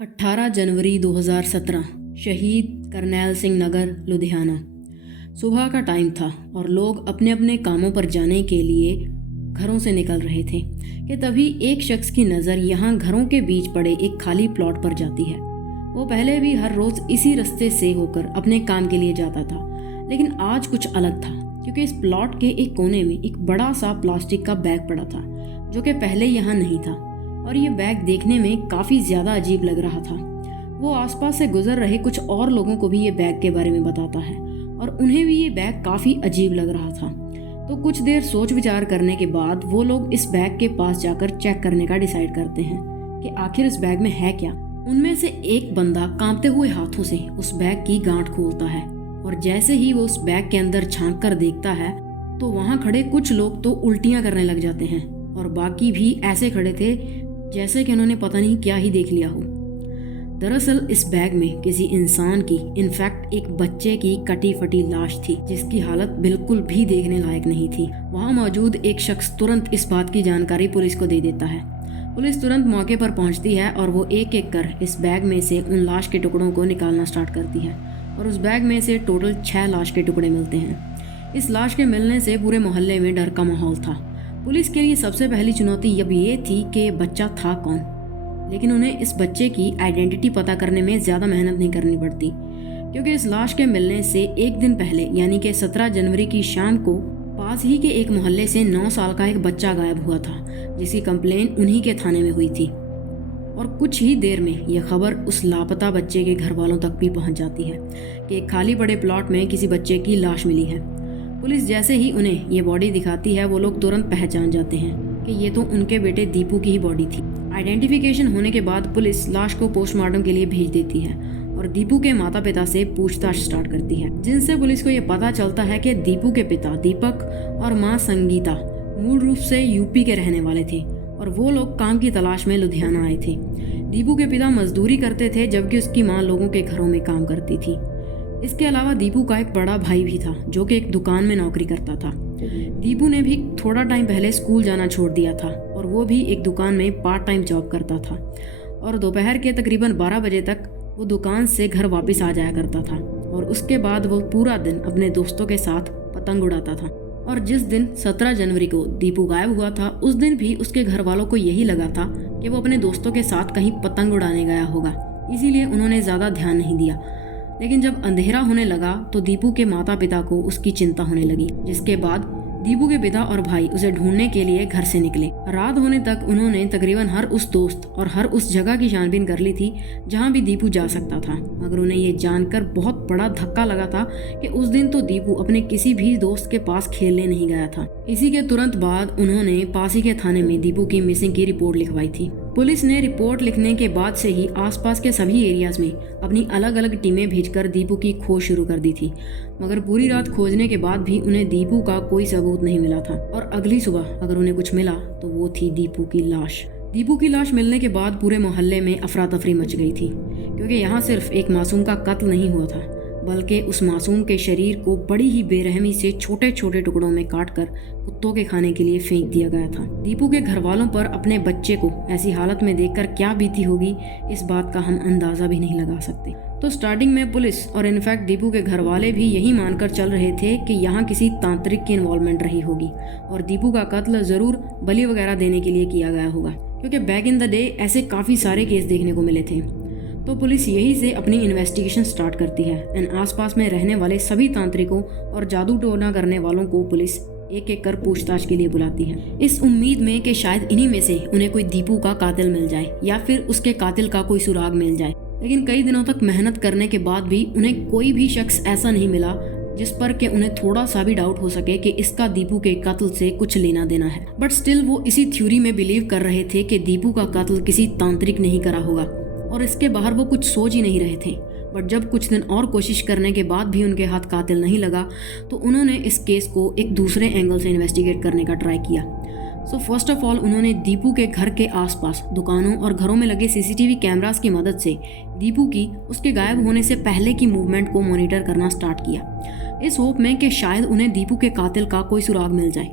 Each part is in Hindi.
18 जनवरी 2017 शहीद करनैल सिंह नगर लुधियाना। सुबह का टाइम था और लोग अपने अपने कामों पर जाने के लिए घरों से निकल रहे थे कि तभी एक शख्स की नज़र यहाँ घरों के बीच पड़े एक खाली प्लॉट पर जाती है। वो पहले भी हर रोज़ इसी रास्ते से होकर अपने काम के लिए जाता था, लेकिन आज कुछ अलग था क्योंकि इस प्लॉट के एक कोने में एक बड़ा सा प्लास्टिक का बैग पड़ा था जो कि पहले यहाँ नहीं था। और ये बैग देखने में काफ़ी ज़्यादा अजीब लग रहा था। वो आसपास से गुजर रहे कुछ और लोगों को भी ये बैग के बारे में बताता है और उन्हें भी ये बैग काफ़ी अजीब लग रहा था। तो कुछ देर सोच विचार करने के बाद वो लोग इस बैग के पास जाकर चेक करने का डिसाइड करते हैं कि आखिर इस बैग में है क्या। उनमें से एक बंदा कांपते हुए हाथों से उस बैग की गांठ खोलता है और जैसे ही वो उस बैग के अंदर झांक कर देखता है तो वहाँ खड़े कुछ लोग तो उल्टियाँ करने लग जाते हैं और बाकी भी ऐसे खड़े थे जैसे कि उन्होंने पता नहीं क्या ही देख लिया हो। दरअसल इस बैग में किसी इंसान की, इनफैक्ट एक बच्चे की कटी फटी लाश थी जिसकी हालत बिल्कुल भी देखने लायक नहीं थी। वहाँ मौजूद एक शख्स तुरंत इस बात की जानकारी पुलिस को दे देता है। पुलिस तुरंत मौके पर पहुंचती है और वो एक एक कर इस बैग में से उन लाश के टुकड़ों को निकालना स्टार्ट करती है और उस बैग में से टोटल 6 लाश के टुकड़े मिलते हैं। इस लाश के मिलने से पूरे मोहल्ले में डर का माहौल था। पुलिस के लिए सबसे पहली चुनौती अब ये थी कि बच्चा था कौन, लेकिन उन्हें इस बच्चे की आइडेंटिटी पता करने में ज़्यादा मेहनत नहीं करनी पड़ती क्योंकि इस लाश के मिलने से एक दिन पहले यानी कि 17 जनवरी की शाम को पास ही के एक मोहल्ले से 9 साल का एक बच्चा गायब हुआ था जिसकी कंप्लेन उन्हीं के थाने में हुई थी। और कुछ ही देर में यह खबर उस लापता बच्चे के घर वालों तक भी पहुंच जाती है कि एक खाली पड़े प्लॉट में किसी बच्चे की लाश मिली है। पुलिस जैसे ही उन्हें ये बॉडी दिखाती है वो लोग तुरंत पहचान जाते हैं कि ये तो उनके बेटे दीपू की ही बॉडी थी। आइडेंटिफिकेशन होने के बाद पुलिस लाश को पोस्टमार्टम के लिए भेज देती है और दीपू के माता पिता से पूछताछ स्टार्ट करती है, जिनसे पुलिस को ये पता चलता है कि दीपू के पिता दीपक और माँ संगीता मूल रूप से यूपी के रहने वाले थे और वो लोग काम की तलाश में लुधियाना आए थे। दीपू के पिता मजदूरी करते थे जबकि उसकी माँ लोगों के घरों में काम करती थी। इसके अलावा दीपू का एक बड़ा भाई भी था जो कि एक दुकान में नौकरी करता था। दीपू ने भी थोड़ा टाइम पहले स्कूल जाना छोड़ दिया था और वो भी एक दुकान में पार्ट टाइम जॉब करता था और दोपहर के तकरीबन 12 बजे तक वो दुकान से घर वापस आ जाया करता था और उसके बाद वो पूरा दिन अपने दोस्तों के साथ पतंग उड़ाता था। और जिस दिन 17 जनवरी को दीपू गायब हुआ था उस दिन भी उसके घर वालों को यही लगा था कि वो अपने दोस्तों के साथ कहीं पतंग उड़ाने गया होगा, इसीलिए उन्होंने ज़्यादा ध्यान नहीं दिया। लेकिन जब अंधेरा होने लगा तो दीपू के माता पिता को उसकी चिंता होने लगी, जिसके बाद दीपू के पिता और भाई उसे ढूंढने के लिए घर से निकले। रात होने तक उन्होंने तकरीबन हर उस दोस्त और हर उस जगह की छानबीन कर ली थी जहां भी दीपू जा सकता था, मगर उन्हें ये जानकर बहुत बड़ा धक्का लगा था कि उस दिन तो दीपू अपने किसी भी दोस्त के पास खेलने नहीं गया था। इसी के तुरंत बाद उन्होंने पास ही के थाने में दीपू की मिसिंग की रिपोर्ट लिखवाई थी। पुलिस ने रिपोर्ट लिखने के बाद से ही आसपास के सभी एरियाज में अपनी अलग अलग टीमें भेजकर दीपू की खोज शुरू कर दी थी, मगर पूरी रात खोजने के बाद भी उन्हें दीपू का कोई सबूत नहीं मिला था। और अगली सुबह अगर उन्हें कुछ मिला तो वो थी दीपू की लाश। दीपू की लाश मिलने के बाद पूरे मोहल्ले में अफरा तफरी मच गई थी क्योंकि यहाँ सिर्फ एक मासूम का कत्ल नहीं हुआ था बल्कि उस मासूम के शरीर को बड़ी ही बेरहमी से छोटे छोटे टुकड़ों में काटकर कुत्तों के खाने के लिए फेंक दिया गया था। दीपू के घर वालों पर अपने बच्चे को ऐसी हालत में देखकर क्या बीती होगी, इस बात का हम अंदाजा भी नहीं लगा सकते। तो स्टार्टिंग में पुलिस और इनफैक्ट दीपू के घर वाले भी यही मानकर चल रहे थे कि यहाँ किसी तांत्रिक की इन्वॉल्वमेंट रही होगी और दीपू का कत्ल जरूर बलि वगैरह देने के लिए किया गया होगा, क्योंकि बैक इन द डे ऐसे काफ़ी सारे केस देखने को मिले थे। तो पुलिस यही से अपनी इन्वेस्टिगेशन स्टार्ट करती है एंड आसपास में रहने वाले सभी तांत्रिकों और जादू टोना करने वालों को पुलिस एक एक कर पूछताछ के लिए बुलाती है, इस उम्मीद में कि शायद इन्हीं में से उन्हें कोई दीपू का कातिल मिल जाए या फिर उसके कातिल का कोई सुराग मिल जाए। लेकिन कई दिनों तक मेहनत करने के बाद भी उन्हें कोई भी शख्स ऐसा नहीं मिला जिस पर कि उन्हें थोड़ा सा भी डाउट हो सके कि इसका दीपू के कत्ल से कुछ लेना देना है। बट स्टिल वो इसी थ्योरी में बिलीव कर रहे थे कि दीपू का कत्ल किसी तांत्रिक ने ही करा होगा और इसके बाहर वो कुछ सोच ही नहीं रहे थे। बट जब कुछ दिन और कोशिश करने के बाद भी उनके हाथ कातिल नहीं लगा तो उन्होंने इस केस को एक दूसरे एंगल से इन्वेस्टिगेट करने का ट्राई किया। सो फर्स्ट ऑफ ऑल उन्होंने दीपू के घर के आसपास दुकानों और घरों में लगे सीसीटीवी कैमरास की मदद से दीपू की उसके गायब होने से पहले की मूवमेंट को मॉनिटर करना स्टार्ट किया, इस होप में कि शायद उन्हें दीपू के कातिल का कोई सुराग मिल जाए।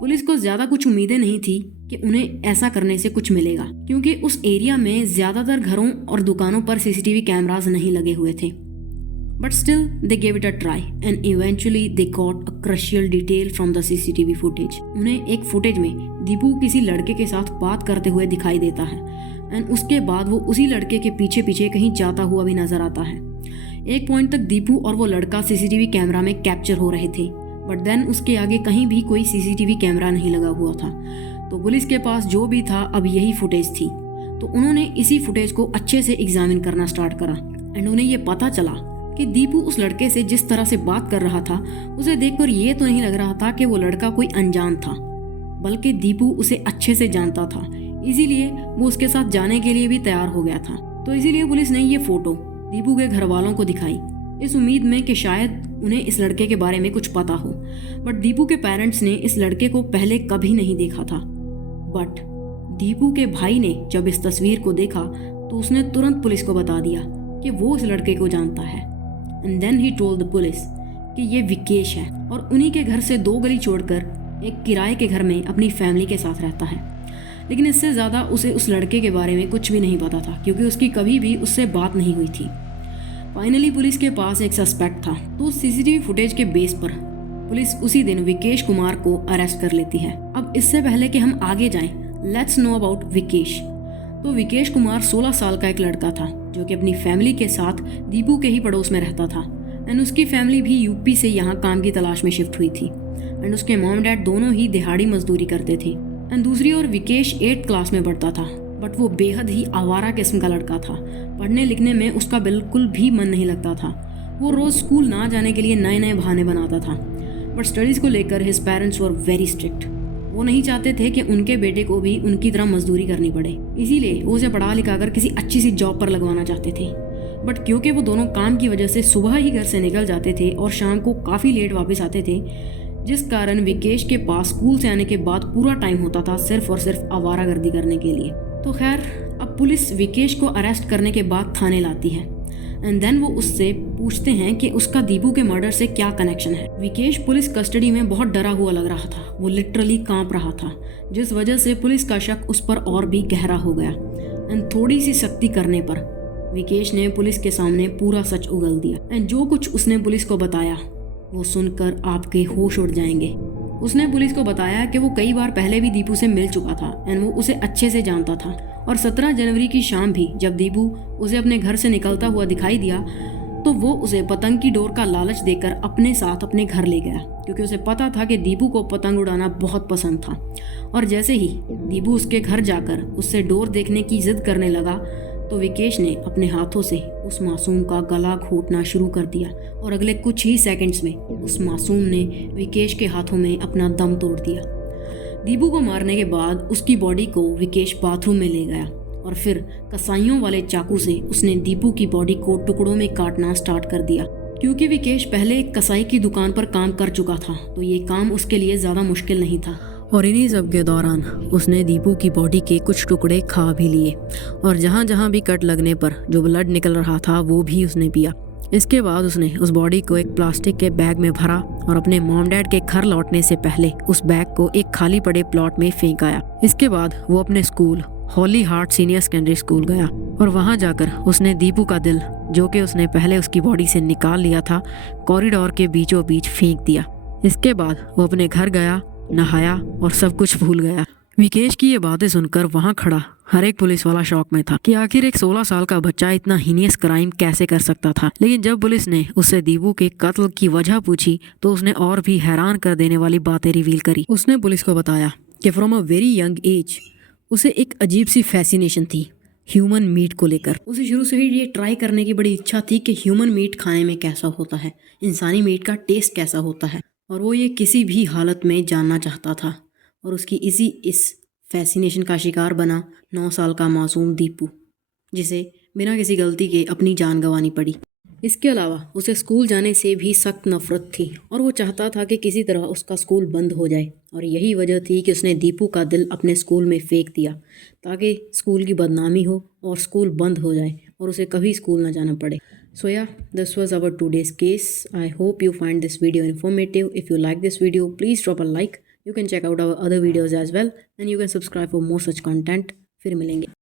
पुलिस को ज़्यादा कुछ उम्मीदें नहीं थी कि उन्हें ऐसा करने से कुछ मिलेगा, क्योंकि उस एरिया में ज़्यादातर घरों और दुकानों पर सीसीटीवी कैमरास नहीं लगे हुए थे। But still they gave it a try and eventually they got a crucial detail from the CCTV footage. उन्हें एक फुटेज में दीपू किसी लड़के के साथ बात करते हुए दिखाई देता है एंड उसके बाद वो उसी लड़के के पीछे पीछे कहीं जाता हुआ भी नजर आता है। एक पॉइंट तक दीपू और वो लड़का सीसीटीवी कैमरा में कैप्चर हो रहे थे, बट देन उसके आगे कहीं भी कोई सीसीटीवी कैमरा नहीं लगा हुआ था। तो पुलिस के पास जो भी था अब यही फुटेज थी। तो उन्होंने इसी फुटेज को अच्छे से एग्जामिन करना स्टार्ट करा एंड उन्हें ये पता चला कि दीपू उस लड़के से जिस तरह से बात कर रहा था उसे देखकर ये तो नहीं लग रहा था कि वो लड़का कोई अनजान था, बल्कि दीपू उसे अच्छे से जानता था। इसीलिए वो उसके साथ जाने के लिए भी तैयार हो गया था। तो इसीलिए पुलिस ने ये फोटो दीपू के घर वालों को दिखाई, इस उम्मीद में कि शायद उन्हें इस लड़के के बारे में कुछ पता हो। बट दीपू के पेरेंट्स ने इस लड़के को पहले कभी नहीं देखा था। बट दीपू के भाई ने जब इस तस्वीर को देखा तो उसने तुरंत पुलिस को बता दिया कि वो इस लड़के को जानता है। And then he told the police कि ये विकेश है और उन्हीं के घर से 2 गली छोड़कर एक किराए के घर में अपनी फैमिली के साथ रहता है। लेकिन इससे ज़्यादा उसे उस लड़के के बारे में कुछ भी नहीं पता था, क्योंकि उसकी कभी भी उससे बात नहीं हुई थी। फाइनली पुलिस के पास एक सस्पेक्ट था, तो सीसीटीवी फुटेज के बेस पर पुलिस उसी दिन विकेश कुमार को अरेस्ट कर लेती है। अब इससे पहले कि हम आगे जाएं, लेट्स नो अबाउट विकेश। तो विकेश कुमार 16 साल का एक लड़का था जो कि अपनी फैमिली के साथ दीपू के ही पड़ोस में रहता था एंड उसकी फैमिली भी यूपी से यहाँ काम की तलाश में शिफ्ट हुई थी एंड उसके मॉम डैड दोनों ही दिहाड़ी मजदूरी करते थे। एंड दूसरी ओर विकेश 8th क्लास में पढ़ता था, बट वो बेहद ही आवारा किस्म का लड़का था। पढ़ने लिखने में उसका बिल्कुल भी मन नहीं लगता था। वो रोज़ स्कूल ना जाने के लिए नए नए बहाने बनाता था। बट स्टडीज़ को लेकर his parents were very strict. वो नहीं चाहते थे कि उनके बेटे को भी उनकी तरह मजदूरी करनी पड़े, इसीलिए वो उसे पढ़ा लिखा कर किसी अच्छी सी जॉब पर लगवाना चाहते थे। बट क्योंकि वो दोनों काम की वजह से सुबह ही घर से निकल जाते थे और शाम को काफ़ी लेट वापस आते थे, जिस कारण विकेश के पास स्कूल से आने के बाद पूरा टाइम होता था सिर्फ और सिर्फ आवारागर्दी करने के लिए। तो खैर, अब पुलिस विकेश को अरेस्ट करने के बाद थाने लाती है एंड देन वो उससे पूछते हैं कि उसका दीपू के मर्डर से क्या कनेक्शन है। विकेश पुलिस कस्टडी में बहुत डरा हुआ लग रहा था, वो लिटरली कांप रहा था, जिस वजह से पुलिस का शक उस पर और भी गहरा हो गया एंड थोड़ी सी सख्ती करने पर विकेश ने पुलिस के सामने पूरा सच उगल दिया एंड जो कुछ उसने पुलिस को बताया वो सुनकर आपके होश उड़ जाएंगे। उसने पुलिस को बताया कि वो कई बार पहले भी दीपू से मिल चुका था एंड वो उसे अच्छे से जानता था और 17 जनवरी की शाम भी जब दीपू उसे अपने घर से निकलता हुआ दिखाई दिया तो वो उसे पतंग की डोर का लालच देकर अपने साथ अपने घर ले गया, क्योंकि उसे पता था कि दीपू को पतंग उड़ाना बहुत पसंद था। और जैसे ही दीपू उसके घर जाकर उससे डोर देखने की जिद करने लगा तो विकेश ने अपने हाथों से उस मासूम का गला घोटना शुरू कर दिया और अगले कुछ ही सेकंड्स में उस मासूम ने विकेश के हाथों में अपना दम तोड़ दिया। दीपू को मारने के बाद उसकी बॉडी को विकेश बाथरूम में ले गया और फिर कसाईयों वाले चाकू से उसने दीपू की बॉडी को टुकड़ों में काटना स्टार्ट कर दिया। क्योंकि विकेश पहले एक कसाई की दुकान पर काम कर चुका था तो ये काम उसके लिए ज़्यादा मुश्किल नहीं था। और इन्हीं सब के दौरान उसने दीपू की बॉडी के कुछ टुकड़े खा भी लिए और जहाँ जहाँ भी कट लगने पर जो ब्लड निकल रहा था वो भी उसने पिया। इसके बाद उसने उस बॉडी को एक प्लास्टिक के बैग में भरा और अपने मॉम डैड के घर लौटने से पहले उस बैग को एक खाली पड़े प्लॉट में फेंक आया। इसके बाद वो अपने स्कूल हॉली हार्ट सीनियर सेकेंडरी स्कूल गया और वहाँ जाकर उसने दीपू का दिल, जो कि उसने पहले उसकी बॉडी से निकाल लिया था, कॉरिडोर के बीचों बीच फेंक दिया। इसके बाद वो अपने घर गया, नहाया और सब कुछ भूल गया। विकेश की ये बातें सुनकर वहाँ खड़ा हर एक पुलिस वाला शॉक में था कि आखिर एक 16 साल का बच्चा इतना हीनियस क्राइम कैसे कर सकता था। लेकिन जब पुलिस ने उससे दीपू के कत्ल की वजह पूछी तो उसने और भी हैरान कर देने वाली बातें रिवील करी। उसने पुलिस को बताया कि from a very young age उसे एक अजीब सी फैसिनेशन थी ह्यूमन मीट को लेकर। उसे शुरू से ही ये ट्राई करने की बड़ी इच्छा थी कि ह्यूमन मीट खाने में कैसा होता है, इंसानी मीट का टेस्ट कैसा होता है, और वो ये किसी भी हालत में जानना चाहता था। और उसकी इस फैसिनेशन का शिकार बना 9 साल का मासूम दीपू, जिसे बिना किसी गलती के अपनी जान गंवानी पड़ी। इसके अलावा उसे स्कूल जाने से भी सख्त नफरत थी और वो चाहता था कि किसी तरह उसका स्कूल बंद हो जाए। और यही वजह थी कि उसने दीपू का दिल अपने स्कूल में फेंक दिया ताकि स्कूल की बदनामी हो और स्कूल बंद हो जाए और उसे कभी स्कूल ना जाना पड़े। So yeah, this was our today's case. I hope you find this video informative. If you like this video, please drop a like. You can check out our other videos as well and you can subscribe for more such content. फिर मिलेंगे.